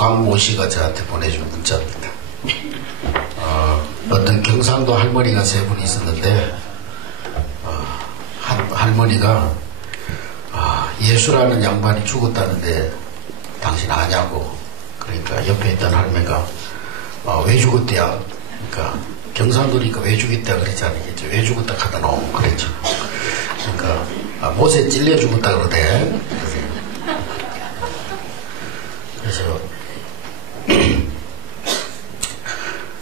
광모 씨가 저한테 보내준 문자입니다. 어떤 경상도 할머니가 세 분이 있었는데 할머니가 예수라는 양반이 죽었다는데 당신 아냐고. 그러니까 옆에 있던 할머니가 왜 죽었대야? 그러니까 경상도니까 왜 죽였다 그러지 않겠죠. 왜 죽었다 하다 놓으면 그랬죠. 그러니까 못에 찔려 죽었다 그러대. 그래서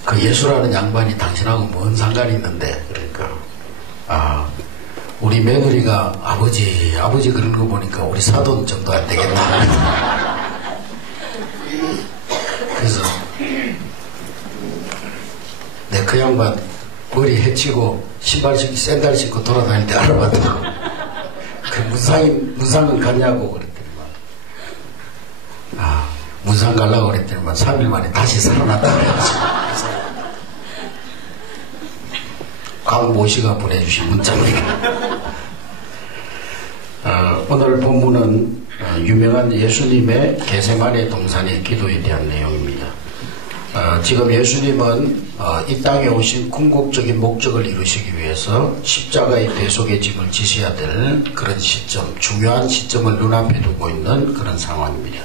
그 예수라는 양반이 당신하고 뭔 상관이 있는데, 그러니까 우리 며느리가 아버지 그러는 거 보니까 우리 사돈 정도 안 되겠다. 그래서 내 그 양반 머리 해치고 샌들 신고 돌아다닐 때 알아봤다. 그 문상은 갔냐고 그랬더니만 문상 가려고 그랬더니만 3일 만에 다시 살아났다 그래가지고 강모 씨가 보내주신 문자입니다. 오늘 본문은 유명한 예수님의 겟세마네 동산의 기도에 대한 내용입니다. 지금 예수님은 이 땅에 오신 궁극적인 목적을 이루시기 위해서 십자가의 대속의 짐을 지셔야 될 그런 시점, 중요한 시점을 눈앞에 두고 있는 그런 상황입니다.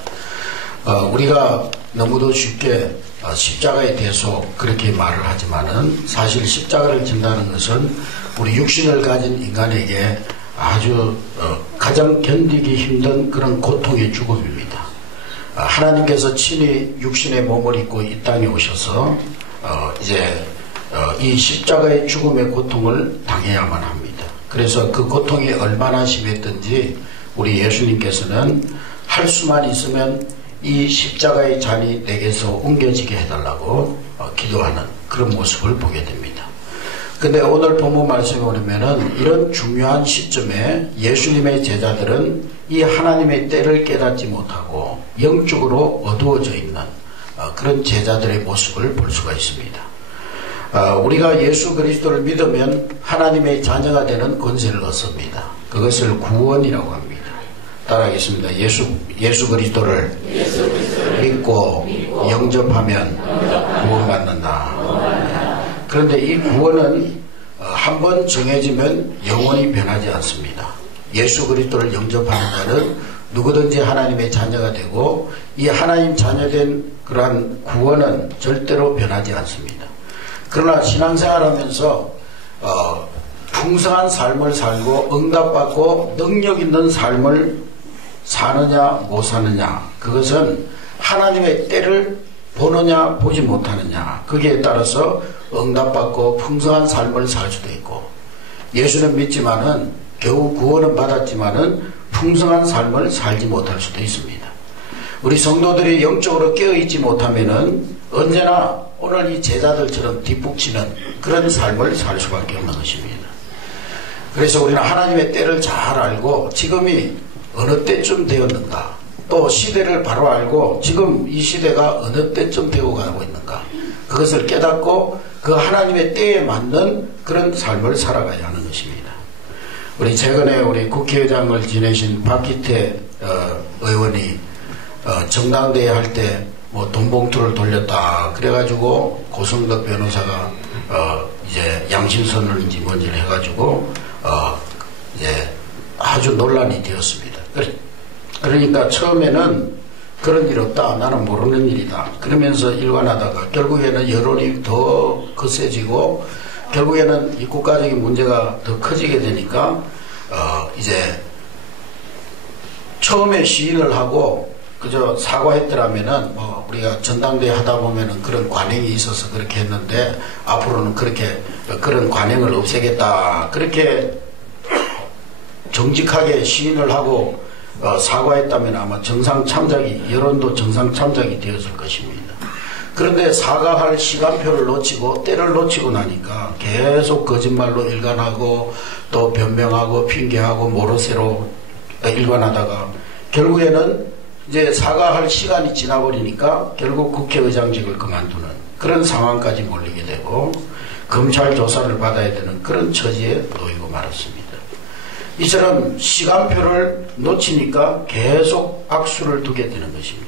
우리가 너무도 쉽게 십자가의 대속 그렇게 말을 하지만은 사실 십자가를 진다는 것은 우리 육신을 가진 인간에게 아주 가장 견디기 힘든 그런 고통의 죽음입니다. 하나님께서 친히 육신의 몸을 입고 이 땅에 오셔서 이제 이 십자가의 죽음의 고통을 당해야만 합니다. 그래서 그 고통이 얼마나 심했든지 우리 예수님께서는 할 수만 있으면 이 십자가의 잔이 내게서 옮겨지게 해달라고 기도하는 그런 모습을 보게 됩니다. 근데 오늘 본문 말씀에 보면은 이런 중요한 시점에 예수님의 제자들은 이 하나님의 때를 깨닫지 못하고 영적으로 어두워져 있는 그런 제자들의 모습을 볼 수가 있습니다. 우리가 예수 그리스도를 믿으면 하나님의 자녀가 되는 권세를 얻습니다. 그것을 구원이라고 합니다. 따라하겠습니다. 예수 그리스도를 믿고 영접하면 구원받는다. 그런데 이 구원은 한번 정해지면 영원히 변하지 않습니다. 예수 그리스도를 영접하는 자는 누구든지 하나님의 자녀가 되고 이 하나님 자녀된 그러한 구원은 절대로 변하지 않습니다. 그러나 신앙생활하면서 풍성한 삶을 살고 응답받고 능력 있는 삶을 사느냐 못 사느냐, 그것은 하나님의 때를 보느냐 보지 못하느냐, 거기에 따라서 응답받고 풍성한 삶을 살 수도 있고, 예수는 믿지만은 겨우 구원은 받았지만은 풍성한 삶을 살지 못할 수도 있습니다. 우리 성도들이 영적으로 깨어있지 못하면은 언제나 오늘 이 제자들처럼 뒷북치는 그런 삶을 살 수밖에 없는 것입니다. 그래서 우리는 하나님의 때를 잘 알고 지금이 어느 때쯤 되었는가, 또 시대를 바로 알고 지금 이 시대가 어느 때쯤 되고 가고 있는가, 그것을 깨닫고 그 하나님의 때에 맞는 그런 삶을 살아가야 하는 것입니다. 우리 최근에 우리 국회의장을 지내신 박기태 의원이 정당대회 할 때 뭐 돈봉투를 돌렸다 그래가지고 고성덕 변호사가 이제 양심선언인지 뭔지를 해가지고 이제 아주 논란이 되었습니다. 그러니까 처음에는 그런 일 없다, 나는 모르는 일이다 그러면서 일관하다가 결국에는 여론이 더 거세지고 결국에는 이 국가적인 문제가 더 커지게 되니까 이제 처음에 시인을 하고 그저 사과했더라면은 뭐 우리가 전당대회 하다 보면은 그런 관행이 있어서 그렇게 했는데 앞으로는 그런 관행을 없애겠다 그렇게 정직하게 시인을 하고 사과했다면 아마 정상 참작이, 여론도 정상 참작이 되었을 것입니다. 그런데 사과할 시간표를 놓치고 때를 놓치고 나니까 계속 거짓말로 일관하고 또 변명하고 핑계하고 모르쇠로 일관하다가 결국에는 이제 사과할 시간이 지나버리니까 결국 국회의장직을 그만두는 그런 상황까지 몰리게 되고 검찰 조사를 받아야 되는 그런 처지에 놓이고 말았습니다. 이처럼 시간표를 놓치니까 계속 악수를 두게 되는 것입니다.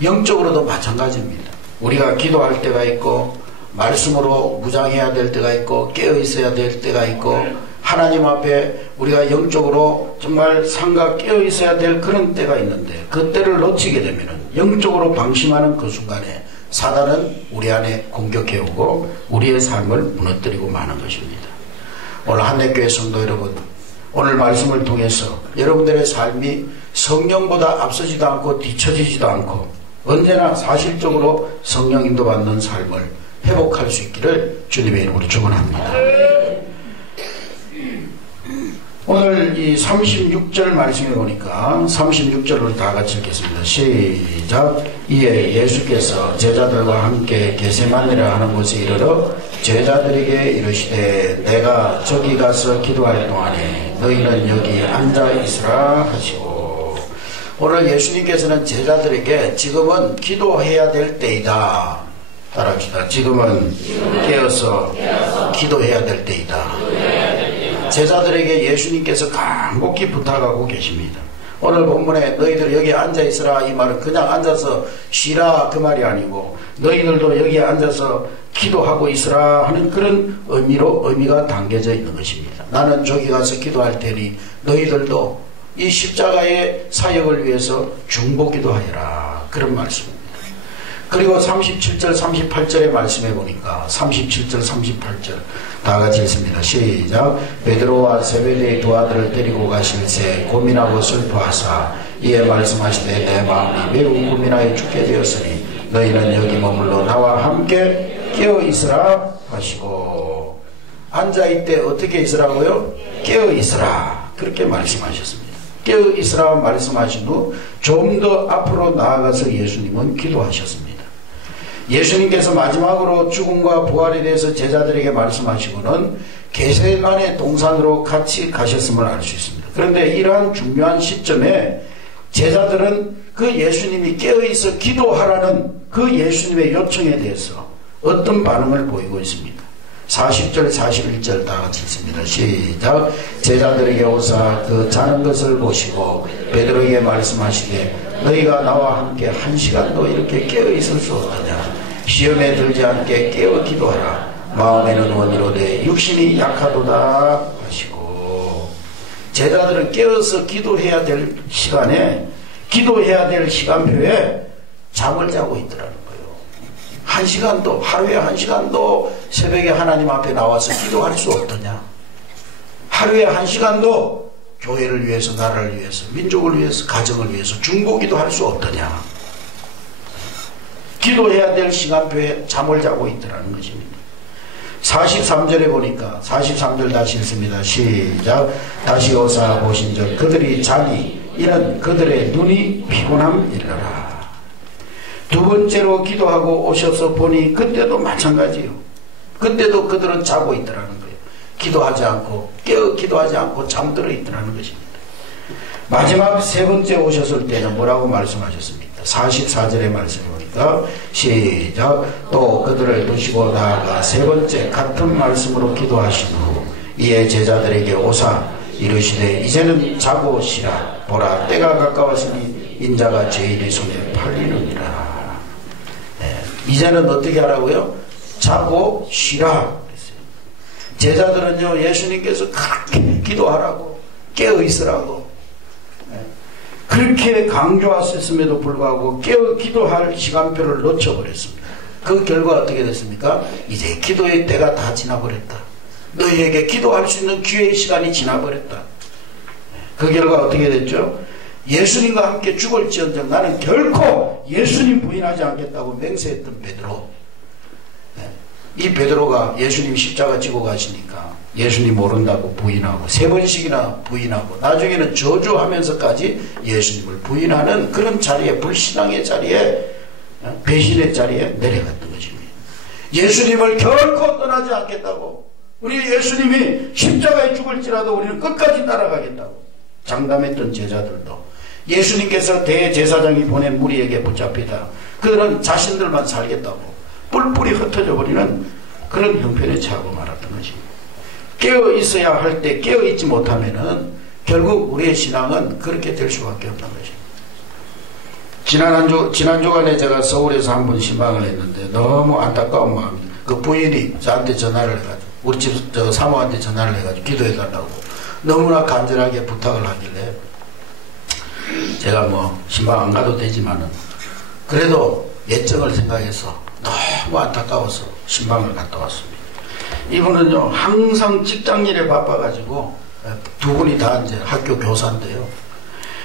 영적으로도 마찬가지입니다. 우리가 기도할 때가 있고 말씀으로 무장해야 될 때가 있고 깨어 있어야 될 때가 있고 하나님 앞에 우리가 영적으로 정말 삼가 깨어 있어야 될 그런 때가 있는데 그 때를 놓치게 되면 영적으로 방심하는 그 순간에 사단은 우리 안에 공격해오고 우리의 삶을 무너뜨리고 마는 것입니다. 오늘 한대교회 성도 여러분, 오늘 말씀을 통해서 여러분들의 삶이 성령보다 앞서지도 않고 뒤처지지도 않고 언제나 사실적으로 성령 인도받는 삶을 회복할 수 있기를 주님의 이름으로 축원합니다. 오늘 이 36절 말씀에 보니까 36절을 다 같이 읽겠습니다. 시작. 이에 예수께서 제자들과 함께 게세마네라 하는 곳에 이르러 제자들에게 이르시되 내가 저기 가서 기도할 동안에 너희는 여기 앉아 있으라 하시고, 오늘 예수님께서는 제자들에게 지금은 기도해야 될 때이다. 따라합시다. 지금은 깨어서 기도해야 될 때이다. 제자들에게 예수님께서 간곡히 부탁하고 계십니다. 오늘 본문에 너희들 여기 앉아있으라 이 말은 그냥 앉아서 쉬라 그 말이 아니고 너희들도 여기 앉아서 기도하고 있으라 하는 그런 의미가 담겨져 있는 것입니다. 나는 저기 가서 기도할 테니 너희들도 이 십자가의 사역을 위해서 중보기도 하여라, 그런 말씀입니다. 그리고 37절 38절의 말씀해 보니까 37절 38절 다 같이 읽습니다. 시작. 베드로와 세베대의 두 아들을 데리고 가실새 고민하고 슬퍼하사 이에 말씀하시되 내 마음이 매우 고민하여 죽게 되었으니 너희는 여기 머물러 나와 함께 깨어 있으라 하시고, 앉아있되 어떻게 있으라고요? 깨어 있으라, 그렇게 말씀하셨습니다. 깨어 있으라 말씀하신 후 좀 더 앞으로 나아가서 예수님은 기도하셨습니다. 예수님께서 마지막으로 죽음과 부활에 대해서 제자들에게 말씀하시고는 게세마네 동산으로 같이 가셨음을 알 수 있습니다. 그런데 이러한 중요한 시점에 제자들은 그 예수님이 깨어있어 기도하라는 그 예수님의 요청에 대해서 어떤 반응을 보이고 있습니까? 40절 41절 다 같이 읽습니다. 시작. 제자들에게 오사 그 자는 것을 보시고 베드로에게 말씀하시되 너희가 나와 함께 한 시간도 이렇게 깨어 있을 수 없느냐. 시험에 들지 않게 깨어 기도하라. 마음에는 원이로되 육신이 약하도다 하시고, 제자들은 깨어서 기도해야 될 시간에, 기도해야 될 시간표에 잠을 자고 있더라는 거예요. 한 시간도, 하루에 한 시간도 새벽에 하나님 앞에 나와서 기도할 수 없더냐. 하루에 한 시간도 교회를 위해서, 나라를 위해서, 민족을 위해서, 가정을 위해서 중보기도 할 수 없더냐. 기도해야 될 시간표에 잠을 자고 있더라는 것입니다. 43절에 보니까 43절 다시 읽습니다. 시작. 다시 오사 보신즉 그들이 자니 이는 그들의 눈이 피곤함이라. 두 번째로 기도하고 오셔서 보니 그때도 마찬가지예요. 그때도 그들은 자고 있더라는 거예요. 기도하지 않고 기도하지 않고 잠들어 있더라는 것입니다. 마지막 세 번째 오셨을 때는 뭐라고 말씀하셨습니까? 44절의 말씀이 보니까 시작. 또 그들을 두시고 나아가 세 번째 같은 말씀으로 기도하신 후 이에 제자들에게 오사 이르시되 이제는 자고 쉬라. 보라 때가 가까웠으니 인자가 죄인의 손에 팔리느니라. 이제는 어떻게 하라고요? 자고 쉬라. 제자들은요 예수님께서 그렇게 기도하라고 깨어 있으라고 그렇게 강조하셨음에도 불구하고 깨어 기도할 시간표를 놓쳐버렸습니다. 그 결과 어떻게 됐습니까? 이제 기도의 때가 다 지나버렸다. 너희에게 기도할 수 있는 기회의 시간이 지나버렸다. 그 결과 어떻게 됐죠? 예수님과 함께 죽을지언정 나는 결코 예수님 부인하지 않겠다고 맹세했던 베드로. 이 베드로가 예수님 십자가 지고 가시니까 예수님 모른다고 부인하고 세 번씩이나 부인하고 나중에는 저주하면서까지 예수님을 부인하는 그런 자리에, 불신앙의 자리에, 배신의 자리에 내려갔던 것입니다. 예수님을 결코 떠나지 않겠다고, 우리 예수님이 십자가에 죽을지라도 우리는 끝까지 따라가겠다고 장담했던 제자들도 예수님께서 대제사장이 보낸 무리에게 붙잡히다 그들은 자신들만 살겠다고 뿔뿔이 흩어져 버리는 그런 형편에 처하고 말았던 것입니다. 깨어 있어야 할 때 깨어 있지 못하면은 결국 우리의 신앙은 그렇게 될 수밖에 없는 것입니다. 지난 주간에 제가 서울에서 한 번 신방을 했는데 너무 안타까운 마음입니다. 그 부인이 저한테 전화를 해가지고, 우리 집 사모한테 전화를 해가지고 기도해달라고 너무나 간절하게 부탁을 하길래, 제가 뭐 신방 안 가도 되지만은 그래도 예정을 생각해서 너무 안타까워서 신방을 갔다 왔습니다. 이분은요, 항상 직장일에 바빠가지고, 두 분이 다 이제 학교 교사인데요,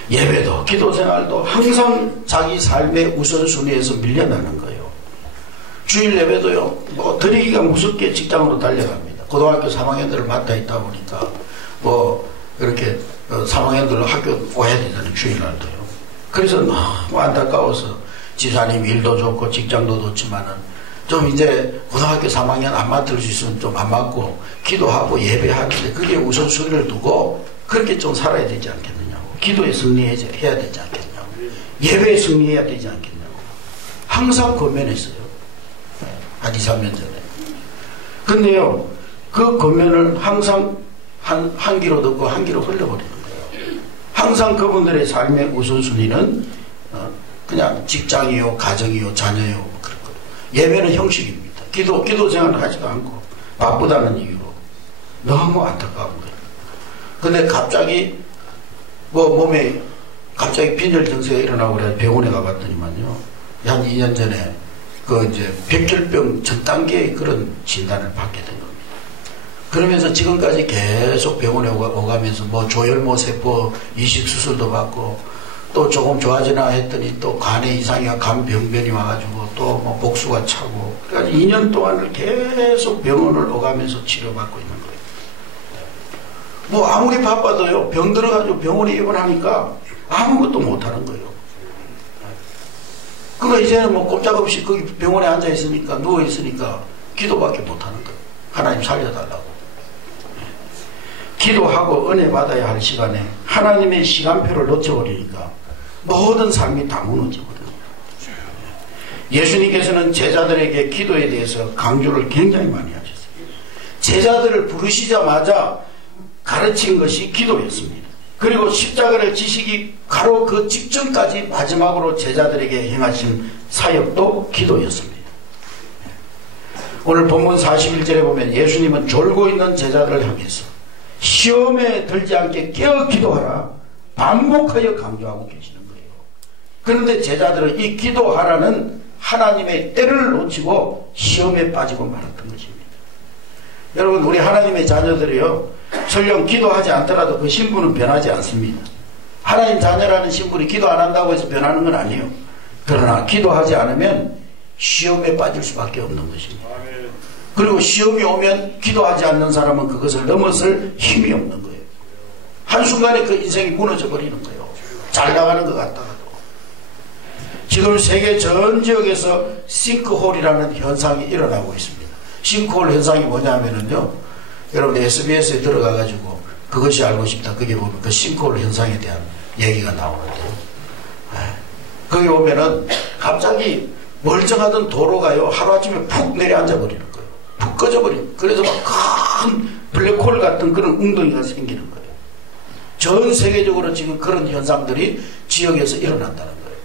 예배도 기도 생활도 항상 자기 삶의 우선순위에서 밀려나는 거예요. 주일 예배도요, 뭐 드리기가 무섭게 직장으로 달려갑니다. 고등학교 3학년들을 맡아 있다 보니까 뭐 이렇게 3학년들로 학교 와야 되잖아요, 주일날도요. 그래서 너무 안타까워서 집사님 일도 좋고 직장도 좋지만은 좀 이제 고등학교 3학년 안 맡을 수 있으면 좀 안 맡고 기도하고 예배하는데 그게 우선순위를 두고 그렇게 좀 살아야 되지 않겠느냐고. 기도에 승리해야 되지 않겠냐고. 예배에 승리해야 되지 않겠냐고. 항상 권면했어요. 한 2, 3년 전에. 근데요, 그 권면을 항상 한 귀로 듣고 한 귀로 흘려버리는 거예요. 항상 그분들의 삶의 우선순위는 그냥 직장이요, 가정이요, 자녀요, 그런 거예요. 예배는 형식입니다. 기도 생활을 하지도 않고 바쁘다는 이유로 너무 안타까운 거예요. 근데 갑자기 뭐 몸에 갑자기 빈혈 증세가 일어나고 그래서 병원에 가봤더니만요, 한 2년 전에 그 이제 백혈병 전 단계의 그런 진단을 받게 된 겁니다. 그러면서 지금까지 계속 병원에 오가면서 뭐 조혈모 세포 이식 수술도 받고 또 조금 좋아지나 했더니 또 간에 이상이가 간 병변이 와가지고 또 뭐 복수가 차고, 그러니까 2년 동안을 계속 병원을 오가면서 치료받고 있는 거예요. 뭐 아무리 바빠도요, 병 들어가지고 병원에 입원하니까 아무것도 못하는 거예요. 그러니까 이제는 뭐 꼼짝없이 거기 병원에 앉아 있으니까, 누워 있으니까 기도밖에 못하는 거예요. 하나님 살려달라고. 기도하고 은혜 받아야 할 시간에 하나님의 시간표를 놓쳐버리니까 모든 삶이 다 무너져버려요. 예수님께서는 제자들에게 기도에 대해서 강조를 굉장히 많이 하셨어요. 제자들을 부르시자마자 가르친 것이 기도였습니다. 그리고 십자가를 지시기 바로 그 직전까지 마지막으로 제자들에게 행하신 사역도 기도였습니다. 오늘 본문 41절에 보면 예수님은 졸고 있는 제자들을 향해서 시험에 들지 않게 깨어 기도하라 반복하여 강조하고 계시는 거예요. 그런데 제자들은 이 기도하라는 하나님의 때를 놓치고 시험에 빠지고 말았던 것입니다. 여러분, 우리 하나님의 자녀들이요, 설령 기도하지 않더라도 그 신분은 변하지 않습니다. 하나님 자녀라는 신분이 기도 안 한다고 해서 변하는 건 아니에요. 그러나 기도하지 않으면 시험에 빠질 수밖에 없는 것입니다. 그리고 시험이 오면 기도하지 않는 사람은 그것을 넘어설 힘이 없는 거예요. 한순간에 그 인생이 무너져 버리는 거예요. 잘 나가는 것 같다가도. 지금 세계 전 지역에서 싱크홀이라는 현상이 일어나고 있습니다. 싱크홀 현상이 뭐냐면요, 여러분 SBS에 들어가가지고 그것이 알고 싶다, 거기 보면 그 싱크홀 현상에 대한 얘기가 나오는데요. 거기 보면은 갑자기 멀쩡하던 도로가요, 하루아침에 푹 내려앉아 버리는 거예요. 푹 꺼져버리는. 그래서 막 큰 블랙홀 같은 그런 웅덩이가 생기는 거예요. 전 세계적으로 지금 그런 현상들이 지역에서 일어난다는 거예요.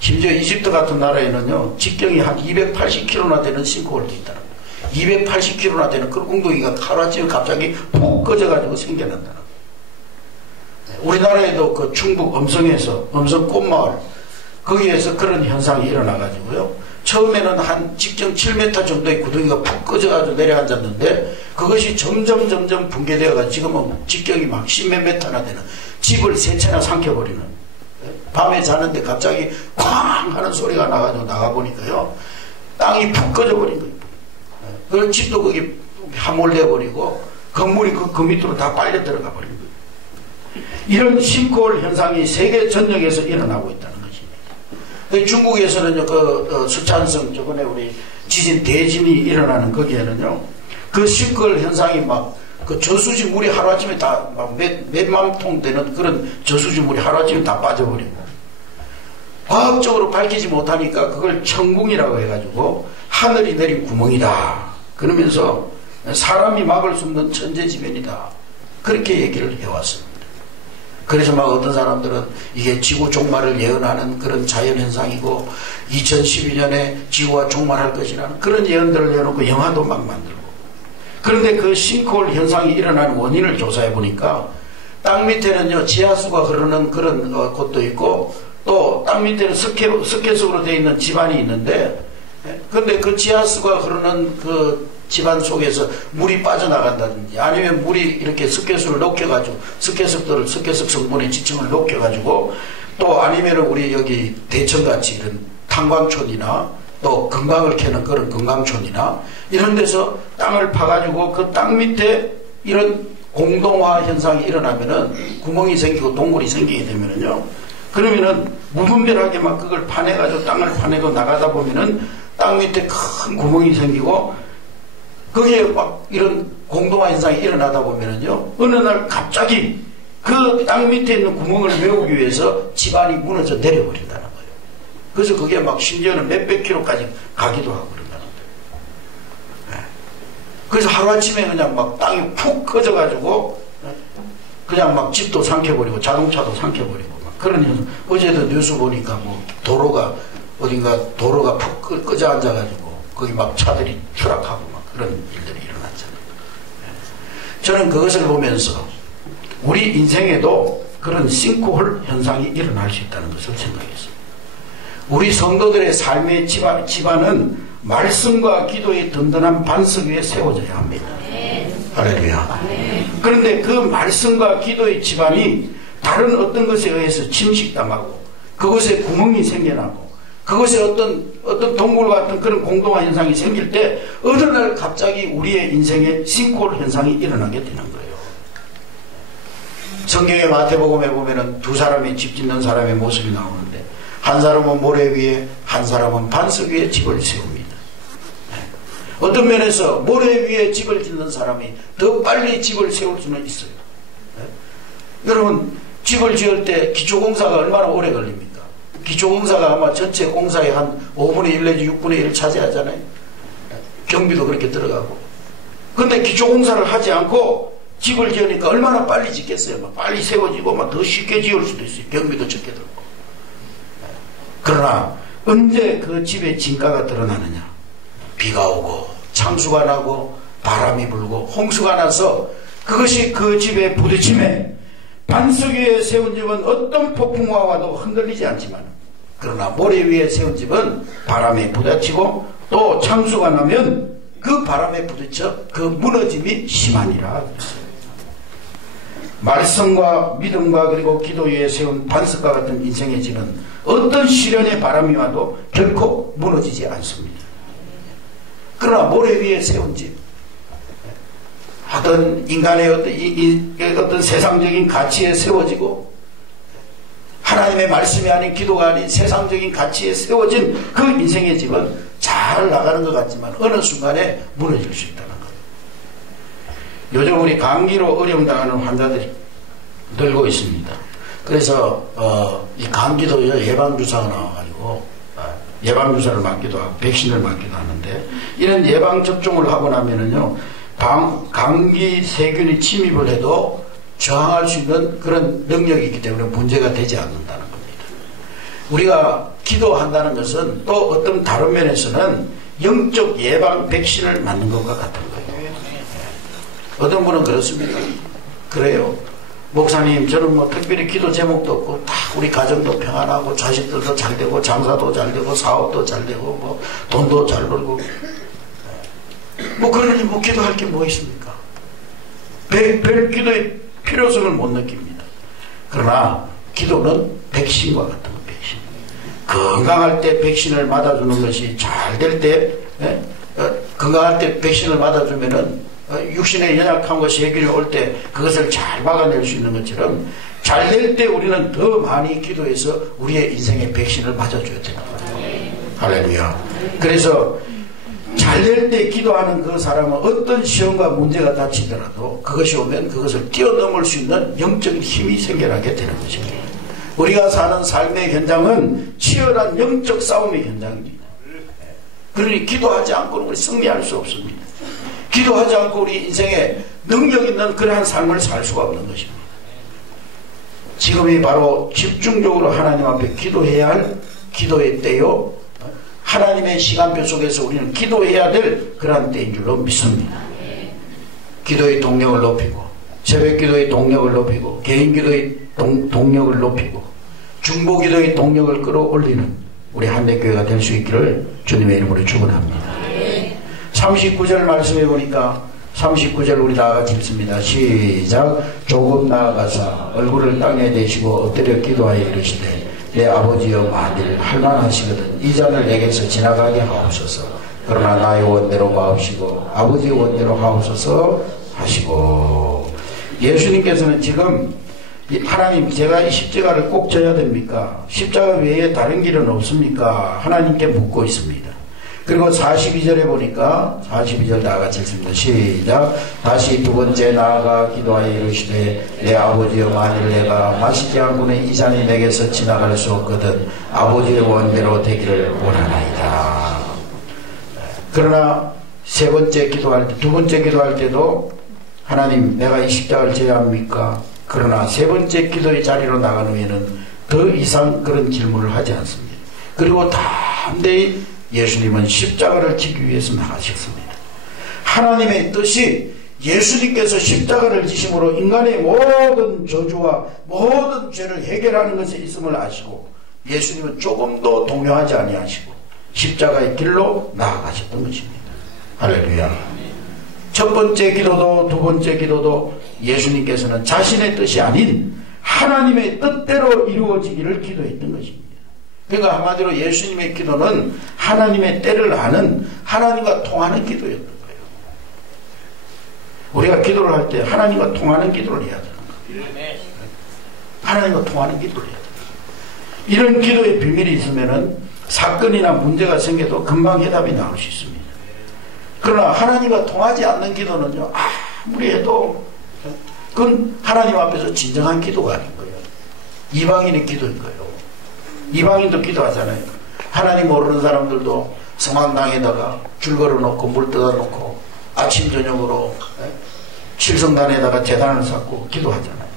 심지어 이집트 같은 나라에는요, 직경이 한 280km나 되는 싱크홀도 있다는 거예요. 280km나 되는 그런 웅덩이가 하루아침에 갑자기 푹 꺼져가지고 생겨난다는 거예요. 우리나라에도 그 충북 음성에서, 음성 꽃마을, 거기에서 그런 현상이 일어나가지고요, 처음에는 한 직경 7m 정도의 구덩이가 푹 꺼져가지고 내려앉았는데 그것이 점점 붕괴되어가지고 지금은 직경이 막 10몇 m나 되는 집을 세 채나 삼켜버리는, 밤에 자는데 갑자기 쾅 하는 소리가 나가지고 나가보니까요, 땅이 푹 꺼져버린 거예요. 그 집도 거기 함몰되어버리고 건물이 그 밑으로 다 빨려 들어가 버린 거예요. 이런 싱크홀 현상이 세계 전역에서 일어나고 있다는 것입니다. 중국에서는요, 수촨성, 저번에 우리 지진, 대진이 일어나는 거기에는요, 그 싱크홀 현상이 막, 그 저수지 물이 하루아침에 다, 막 몇만 통 되는 그런 저수지 물이 하루아침에 다 빠져버리고, 과학적으로 밝히지 못하니까 그걸 천궁이라고 해가지고, 하늘이 내린 구멍이다. 그러면서 사람이 막을 수 없는 천재지변이다. 그렇게 얘기를 해왔습니다. 그래서 막 어떤 사람들은 이게 지구 종말을 예언하는 그런 자연현상이고 2012년에 지구가 종말할 것이라는 그런 예언들을 내놓고 영화도 막 만들고. 그런데 그 싱크홀 현상이 일어나는 원인을 조사해 보니까 땅 밑에는요 지하수가 흐르는 그런 곳도 있고 또 땅 밑에는 석회석으로 되어 있는 집안이 있는데, 근데 그 지하수가 흐르는 그 집안 속에서 물이 빠져나간다든지 아니면 물이 이렇게 석회수를 녹여가지고 석회석 성분의 지층을 녹여가지고 또 아니면 우리 여기 대천같이 이런 탄광촌이나 또 금강을 캐는 그런 금강촌이나 이런 데서 땅을 파가지고 그 땅 밑에 이런 공동화 현상이 일어나면은 구멍이 생기고 동굴이 생기게 되면은요, 그러면은 무분별하게 막 그걸 파내가지고 땅을 파내고 나가다 보면은 땅 밑에 큰 구멍이 생기고 거기에 막 이런 공동화 현상이 일어나다 보면은요, 어느 날 갑자기 그 땅 밑에 있는 구멍을 메우기 위해서 집안이 무너져 내려버린다는 거예요. 그래서 그게 막 심지어는 몇백 킬로까지 가기도 하고 그런다는 거예요. 그래서 하루아침에 그냥 막 땅이 푹 꺼져가지고 그냥 막 집도 삼켜버리고 자동차도 삼켜버리고 막 그런 현상. 어제도 뉴스 보니까 뭐 도로가 어딘가 도로가 푹 꺼져 앉아가지고 거기 막 차들이 추락하고 막 그런 일들이 일어났잖아요. 저는 그것을 보면서 우리 인생에도 그런 싱크홀 현상이 일어날 수 있다는 것을 생각했습니다. 우리 성도들의 삶의 기반은 말씀과 기도의 든든한 반석 위에 세워져야 합니다. 할렐루야. 그런데 그 말씀과 기도의 기반이 다른 어떤 것에 의해서 침식당하고 그것에 구멍이 생겨나고 그것에 어떤 동굴 같은 그런 공동화 현상이 생길 때 어느 날 갑자기 우리의 인생에 싱크홀 현상이 일어나게 되는 거예요. 성경의 마태복음에 보면은 두 사람이 집 짓는 사람의 모습이 나오는데 한 사람은 모래 위에 한 사람은 반석 위에 집을 세웁니다. 어떤 면에서 모래 위에 집을 짓는 사람이 더 빨리 집을 세울 수는 있어요. 여러분 집을 지을 때 기초공사가 얼마나 오래 걸립니까? 기초공사가 아마 전체 공사의 한 5분의 1 내지 6분의 1을 차지하잖아요. 경비도 그렇게 들어가고. 그런데 기초공사를 하지 않고 집을 지으니까 얼마나 빨리 짓겠어요. 막 빨리 세워지고 막 더 쉽게 지을 수도 있어요. 경비도 적게 들고. 그러나 언제 그 집의 진가가 드러나느냐? 비가 오고 창수가 나고 바람이 불고 홍수가 나서 그것이 그 집에 부딪힘에 반석 위에 세운 집은 어떤 폭풍우가 와도 흔들리지 않지만, 그러나 모래 위에 세운 집은 바람에 부딪히고 또 창수가 나면 그 바람에 부딪혀 그 무너짐이 심하니라. 말씀과 믿음과 그리고 기도 위에 세운 반석과 같은 인생의 집은 어떤 시련의 바람이 와도 결코 무너지지 않습니다. 그러나 모래 위에 세운 집, 어떤 인간의 어떤 세상적인 가치에 세워지고 하나님의 말씀이 아닌 기도가 아닌 세상적인 가치에 세워진 그 인생의 집은 잘 나가는 것 같지만 어느 순간에 무너질 수 있다는 거예요. 요즘 우리 감기로 어려움 당하는 환자들이 늘고 있습니다. 그래서 이 감기도 예방주사가 나와가지고 예방주사를 맞기도 하고 백신을 맞기도 하는데, 이런 예방접종을 하고 나면은요 감기 세균이 침입을 해도 저항할 수 있는 그런 능력이 있기 때문에 문제가 되지 않는다는 겁니다. 우리가 기도한다는 것은 또 어떤 다른 면에서는 영적 예방 백신을 맞는 것과 같은 거예요. 어떤 분은 그렇습니다. 그래요. 목사님, 저는 뭐 특별히 기도 제목도 없고 다 우리 가정도 평안하고 자식들도 잘 되고 장사도 잘 되고 사업도 잘 되고 뭐 돈도 잘 벌고 뭐 그러니 뭐 기도할 게 뭐 있습니까? 별 기도의 필요성을 못 느낍니다. 그러나 기도는 백신과 같은 거, 백신. 건강할 때 백신을 맞아주는 것이 잘 될 때, 건강할 때 백신을 맞아주면은 육신의 연약함과 세균이 올 때 그것을 잘 막아낼 수 있는 것처럼 잘 될 때 우리는 더 많이 기도해서 우리의 인생의 백신을 맞아줘야 되는 거예요. 할렐루야. 그래서 잘 될 때 기도하는 그 사람은 어떤 시험과 문제가 닥치더라도 그것이 오면 그것을 뛰어넘을 수 있는 영적인 힘이 생겨나게 되는 것입니다. 우리가 사는 삶의 현장은 치열한 영적 싸움의 현장입니다. 그러니 기도하지 않고는 우리 승리할 수 없습니다. 기도하지 않고 우리 인생에 능력 있는 그러한 삶을 살 수가 없는 것입니다. 지금이 바로 집중적으로 하나님 앞에 기도해야 할 기도의 때요, 하나님의 시간표 속에서 우리는 기도해야 될 그러한 때인 줄로 믿습니다. 기도의 동력을 높이고, 새벽 기도의 동력을 높이고, 개인 기도의 동력을 높이고, 중보 기도의 동력을 끌어올리는 우리 한대교회가 될 수 있기를 주님의 이름으로 축원합니다. 39절 말씀해 보니까 39절 우리 다 같이 읽습니다. 시작. 조금 나아가사 얼굴을 땅에 대시고 엎드려 기도하여 이르시되 내 아버지여 만일 할만하시거든 이 잔을 내게서 지나가게 하옵소서. 그러나 나의 원대로 마옵시고 아버지의 원대로 하옵소서 하시고, 예수님께서는 지금 하나님 제가 이 십자가를 꼭 져야 됩니까? 십자가 외에 다른 길은 없습니까? 하나님께 묻고 있습니다. 그리고 42절에 보니까 42절 다 같이 읽습니다. 시작. 다시 두 번째 나아가 기도하여 이르시되 내 아버지여 만일 내가 마시지 않고는 이 잔이 내게서 지나갈 수 없거든 아버지의 원대로 되기를 원하나이다. 그러나 세 번째 기도할 때, 두 번째 기도할 때도 하나님 내가 이 십자가를 져야 합니까? 그러나 세 번째 기도의 자리로 나간 후에는 더 이상 그런 질문을 하지 않습니다. 그리고 담대히 예수님은 십자가를 지기 위해서 나가셨습니다. 하나님의 뜻이 예수님께서 십자가를 지심으로 인간의 모든 저주와 모든 죄를 해결하는 것에 있음을 아시고 예수님은 조금도 동요하지 아니하시고 십자가의 길로 나아가셨던 것입니다. 할렐루야. 첫 번째 기도도 두 번째 기도도 예수님께서는 자신의 뜻이 아닌 하나님의 뜻대로 이루어지기를 기도했던 것입니다. 그러니까 한마디로 예수님의 기도는 하나님의 때를 아는 하나님과 통하는 기도였던 거예요. 우리가 기도를 할 때 하나님과 통하는 기도를 해야 되는 거예요. 하나님과 통하는 기도를 해야 돼요. 이런 기도의 비밀이 있으면은 사건이나 문제가 생겨도 금방 해답이 나올 수 있습니다. 그러나 하나님과 통하지 않는 기도는요, 아무리 해도 그건 하나님 앞에서 진정한 기도가 아닌 거예요. 이방인의 기도인 거예요. 이방인도 기도하잖아요. 하나님 모르는 사람들도 성황당에다가 줄 걸어놓고 물 떠다놓고 아침 저녁으로 칠성단에다가 제단을 쌓고 기도하잖아요.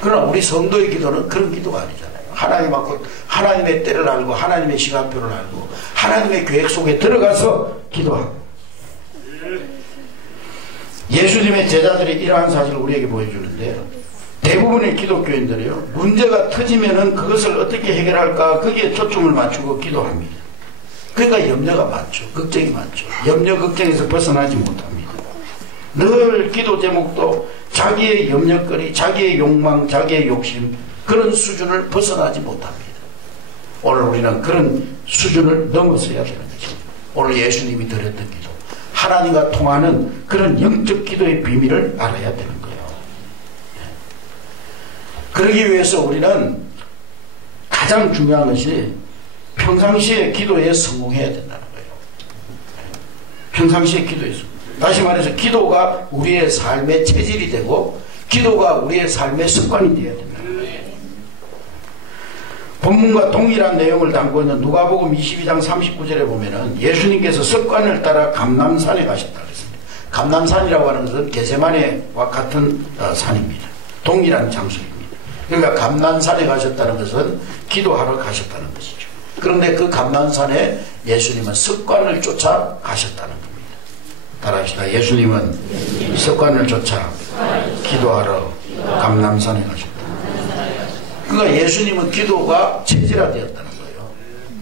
그러나 우리 성도의 기도는 그런 기도가 아니잖아요. 하나님 앞에 하나님의 때를 알고 하나님의 시간표를 알고 하나님의 계획 속에 들어가서 기도하고, 예수님의 제자들이 이러한 사실을 우리에게 보여주는데요, 대부분의 기독교인들이요, 문제가 터지면은 그것을 어떻게 해결할까 거기에 초점을 맞추고 기도합니다. 그러니까 염려가 많죠. 걱정이 많죠. 염려 걱정에서 벗어나지 못합니다. 늘 기도 제목도 자기의 염려거리, 자기의 욕망, 자기의 욕심, 그런 수준을 벗어나지 못합니다. 오늘 우리는 그런 수준을 넘어서야 되는 것입니다. 오늘 예수님이 드렸던 기도, 하나님과 통하는 그런 영적 기도의 비밀을 알아야 되는 거예요. 그러기 위해서 우리는 가장 중요한 것이 평상시에 기도에 성공해야 된다는 거예요. 평상시에 기도에 성공. 다시 말해서 기도가 우리의 삶의 체질이 되고 기도가 우리의 삶의 습관이 되어야 된다는 거예요. 본문과 동일한 내용을 담고 있는 누가복음 22장 39절에 보면은 예수님께서 습관을 따라 감람산에 가셨다 그랬습니다. 감람산이라고 하는 것은 겟세마네와 같은 산입니다. 동일한 장소입니다. 그러니까 감람산에 가셨다는 것은 기도하러 가셨다는 것이죠. 그런데 그 감람산에 예수님은 습관을 쫓아 가셨다는 겁니다. 따라합시다. 예수님은 습관을 쫓아 기도하러 감람산에 가셨다. 그러니까 예수님은 기도가 체질화되었다는 거예요.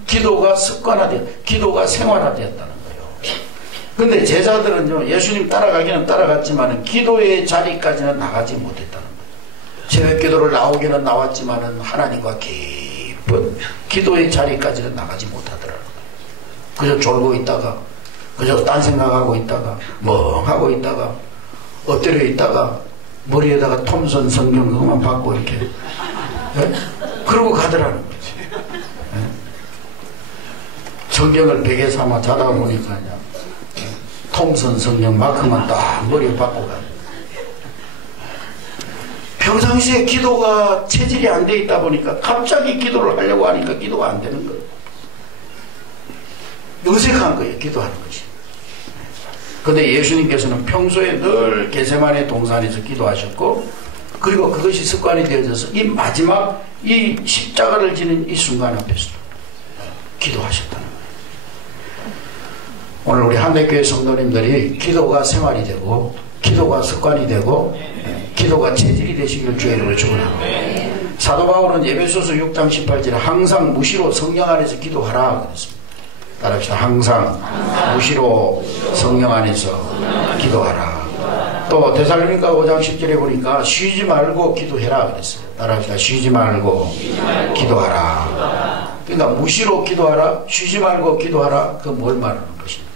기도가 습관화되었다. 기도가 생활화되었다는 거예요. 그런데 제자들은요, 예수님 따라가기는 따라갔지만 기도의 자리까지는 나가지 못했다는 거예요. 새벽 기도를 나오기는 나왔지만은 하나님과 깊은 기도의 자리까지는 나가지 못하더라고요. 그저 졸고 있다가, 그저 딴 생각하고 있다가, 멍하고 있다가, 엎드려 있다가, 머리에다가 톰슨 성경 그것만 받고 이렇게, 네? 그러고 가더라는 거지. 네? 성경을 베개 삼아 자다 보니까 그냥 톰슨 성경 마크만 딱 머리에 받고 가. 평상시에 기도가 체질이 안 돼 있다 보니까 갑자기 기도를 하려고 하니까 기도가 안 되는 거예요. 어색한 거예요, 기도하는 것이. 그런데 예수님께서는 평소에 늘 겟세마네 동산에서 기도하셨고, 그리고 그것이 습관이 되어져서 이 마지막 이 십자가를 지는 이 순간 앞에서도 기도하셨다는 거예요. 오늘 우리 한대교회 성도님들이 기도가 생활이 되고 기도가 습관이 되고 기도가 체질이 되시기를 주의 이름으로 축원합니다. 사도 바울은 에베소서 6장 18절에 항상 무시로 성령 안에서 기도하라 그랬습니다. 따라합시다. 항상 무시로 성령 안에서 기도하라. 또 데살로니가 5장 10절에 보니까 쉬지 말고 기도해라 그랬어요. 따라합시다. 쉬지 말고 기도하라. 그러니까 무시로 기도하라, 쉬지 말고 기도하라. 그 뭘 말하는 것입니까?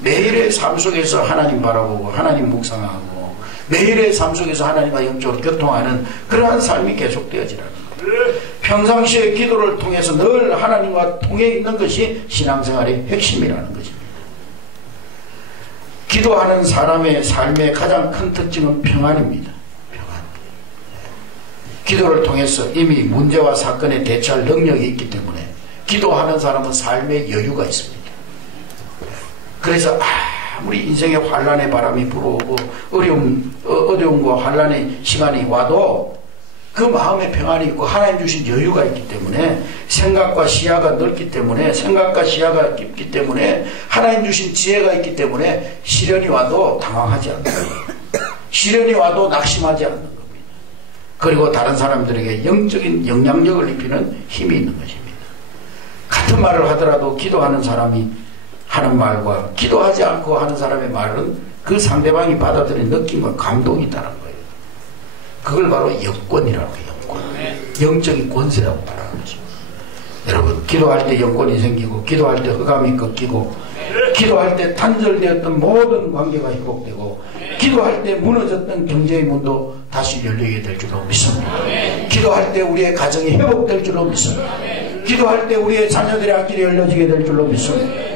매일의 삶 속에서 하나님 바라보고 하나님 묵상하고 매일의 삶 속에서 하나님과 영적으로 교통하는 그러한 삶이 계속되어지라는 거예요. 평상시의 기도를 통해서 늘 하나님과 통해 있는 것이 신앙생활의 핵심이라는 것입니다. 기도하는 사람의 삶의 가장 큰 특징은 평안입니다. 평안. 기도를 통해서 이미 문제와 사건에 대처할 능력이 있기 때문에 기도하는 사람은 삶의 여유가 있습니다. 그래서 아무리 인생의 환란의 바람이 불어오고 어려움과 환란의 시간이 와도 그 마음에 평안이 있고 하나님 주신 여유가 있기 때문에 생각과 시야가 넓기 때문에 생각과 시야가 깊기 때문에 하나님 주신 지혜가 있기 때문에 시련이 와도 당황하지 않는 거예요. 시련이 와도 낙심하지 않는 겁니다. 그리고 다른 사람들에게 영적인 영향력을 입히는 힘이 있는 것입니다. 같은 말을 하더라도 기도하는 사람이 하는 말과 기도하지 않고 하는 사람의 말은 그 상대방이 받아들인 느낌과 감동이 있다는 거예요. 그걸 바로 영권이라고 해요. 영권. 영적인 권세라고 말하는 거죠. 여러분, 기도할 때 영권이 생기고 기도할 때 흑암이 꺾이고 기도할 때 단절되었던 모든 관계가 회복되고 기도할 때 무너졌던 경제의 문도 다시 열리게 될 줄로 믿습니다. 기도할 때 우리의 가정이 회복될 줄로 믿습니다. 기도할 때 우리의 자녀들의 앞길이 열려지게 될 줄로 믿습니다.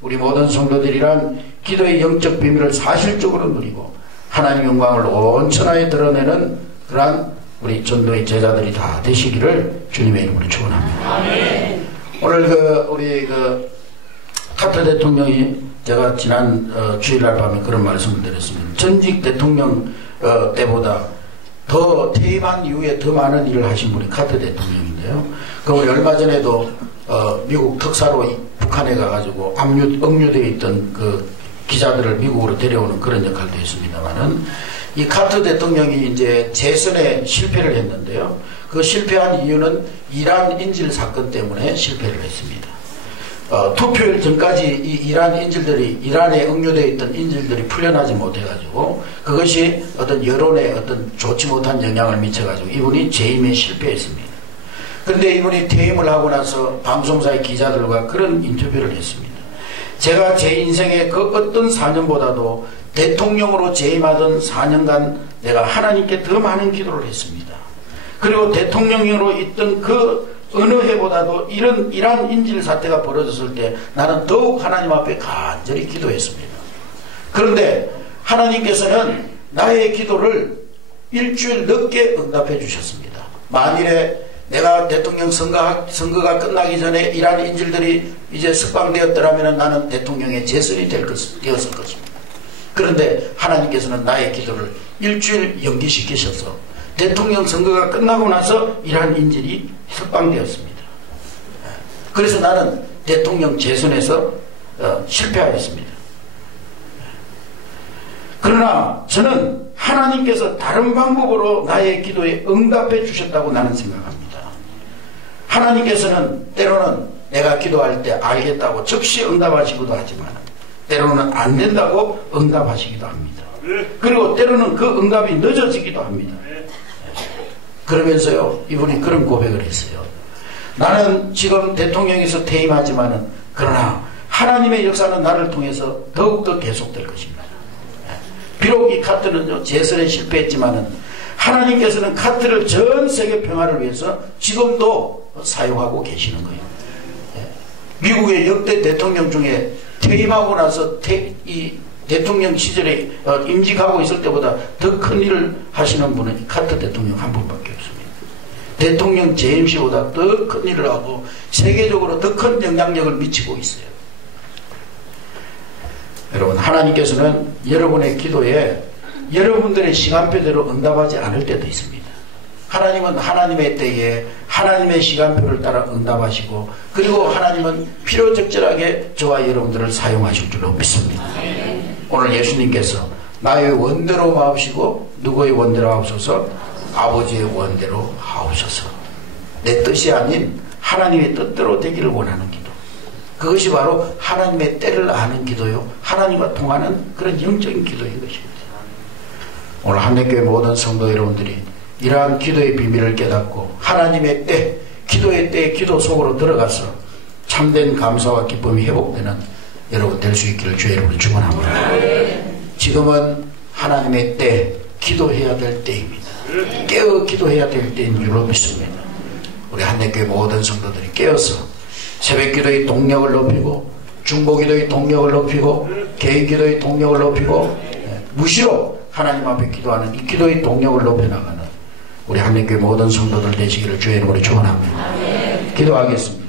우리 모든 성도들이란 기도의 영적 비밀을 사실적으로 누리고 하나님 영광을 온천하에 드러내는 그러한 우리 전도의 제자들이 다 되시기를 주님의 이름으로 축원합니다. 오늘 우리 카터 대통령이 제가 지난 주일날 밤에 그런 말씀을 드렸습니다. 전직 대통령 때보다 더 퇴임한 이후에 더 많은 일을 하신 분이 카터 대통령인데요. 우리 얼마 전에도 미국 특사로 북한에 가가지고 억류되어 있던 그 기자들을 미국으로 데려오는 그런 역할도 했습니다만은 이 카터 대통령이 이제 재선에 실패를 했는데요. 그 실패한 이유는 이란 인질 사건 때문에 실패를 했습니다. 투표일 전까지 이 이란 인질들이 이란에 억류되어 있던 인질들이 풀려나지 못해가지고 그것이 어떤 여론에 어떤 좋지 못한 영향을 미쳐가지고 이분이 재임에 실패했습니다. 그런데 이분이 퇴임을 하고 나서 방송사의 기자들과 그런 인터뷰를 했습니다. 제가 제 인생의 그 어떤 4년보다도 대통령으로 재임하던 4년간 내가 하나님께 더 많은 기도를 했습니다. 그리고 대통령으로 있던 그 어느 해보다도 이런 인질 사태가 벌어졌을 때 나는 더욱 하나님 앞에 간절히 기도했습니다. 그런데 하나님께서는 나의 기도를 일주일 늦게 응답해 주셨습니다. 만일에 내가 대통령 선거가 끝나기 전에 이란 인질들이 이제 석방되었더라면 나는 대통령의 재선이 되었을 것입니다. 그런데 하나님께서는 나의 기도를 일주일 연기시키셔서 대통령 선거가 끝나고 나서 이란 인질이 석방되었습니다. 그래서 나는 대통령 재선에서 실패하였습니다. 그러나 저는 하나님께서 다른 방법으로 나의 기도에 응답해 주셨다고 나는 생각합니다. 하나님께서는 때로는 내가 기도할 때 알겠다고 즉시 응답하시기도 하지만 때로는 안 된다고 응답하시기도 합니다. 그리고 때로는 그 응답이 늦어지기도 합니다. 그러면서요, 이분이 그런 고백을 했어요. 나는 지금 대통령에서 퇴임하지만은 그러나 하나님의 역사는 나를 통해서 더욱더 계속될 것입니다. 비록 이 카트는요, 재선에 실패했지만은 하나님께서는 카트를 전 세계 평화를 위해서 지금도 사용하고 계시는 거예요. 미국의 역대 대통령 중에 퇴임하고 나서 이 대통령 시절에 임직하고 있을 때보다 더 큰 일을 하시는 분은 카터 대통령 한 분밖에 없습니다. 대통령 재임 시보다 더 큰 일을 하고 세계적으로 더 큰 영향력을 미치고 있어요. 여러분, 하나님께서는 여러분의 기도에 여러분들의 시간표대로 응답하지 않을 때도 있습니다. 하나님은 하나님의 때에 하나님의 시간표를 따라 응답하시고, 그리고 하나님은 필요적절하게 저와 여러분들을 사용하실 줄로 믿습니다. 오늘 예수님께서 나의 원대로 하옵시고 누구의 원대로 하옵소서? 아버지의 원대로 하옵소서. 내 뜻이 아닌 하나님의 뜻대로 되기를 원하는 기도, 그것이 바로 하나님의 때를 아는 기도요, 하나님과 통하는 그런 영적인 기도인 것입니다. 오늘 한대교회 모든 성도 여러분들이 이러한 기도의 비밀을 깨닫고 하나님의 때, 기도의 때에 기도 속으로 들어가서 참된 감사와 기쁨이 회복되는 여러분 될 수 있기를 주의 이름으로 축원합니다. 지금은 하나님의 때, 기도해야 될 때입니다. 깨어 기도해야 될 때인 줄로 믿습니다. 우리 한대교회 모든 성도들이 깨어서 새벽 기도의 동력을 높이고, 중보 기도의 동력을 높이고, 개인 기도의 동력을 높이고, 무시로 하나님 앞에 기도하는 이 기도의 동력을 높여나가는 우리 한대교회 모든 성도들 되시기를 주의 이름으로 축원합니다. 기도하겠습니다.